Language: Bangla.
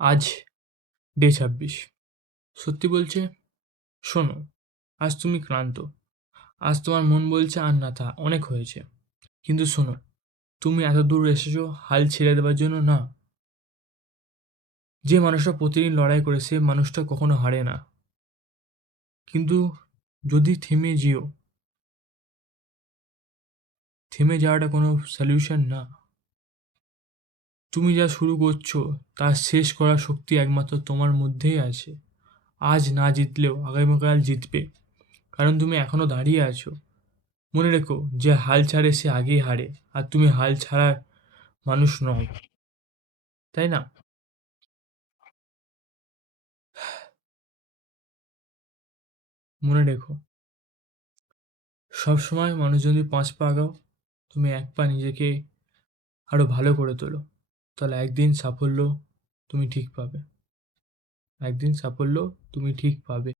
আজ ডে ২৬। সত্যি বলছে, শোনো, আজ তুমি ক্লান্ত। আজ তোমার মন বলছে আর না, তা অনেক হয়েছে। কিন্তু শোনো, তুমি এত দূর এসেছো হাল ছেড়ে দেওয়ার জন্য না। যে মানুষটা প্রতিদিন লড়াই করে সে মানুষটা কখনো হারে না। কিন্তু যদি থেমে যাওয়াটা কোনো সলিউশন না। তুমি যা শুরু করছো তা শেষ করার শক্তি একমাত্র তোমার মধ্যেই আছে। আজ না জিতলেও আগামীকাল জিতবে, কারণ তুমি এখনো দাঁড়িয়ে আছো। মনে রেখো, যে হাল ছাড়ে সে আগেই হারে, আর তুমি হাল ছাড়ার মানুষ নও, তাই না? মনে রেখো, সবসময় মানুষ যদি ৫ পা আগাও, তুমি ১ পা নিজেকে আরো ভালো করে তোলো, তাহলে একদিন সাফল্য তুমি ঠিক পাবে। একদিন সাফল্য তুমি ঠিক পাবে।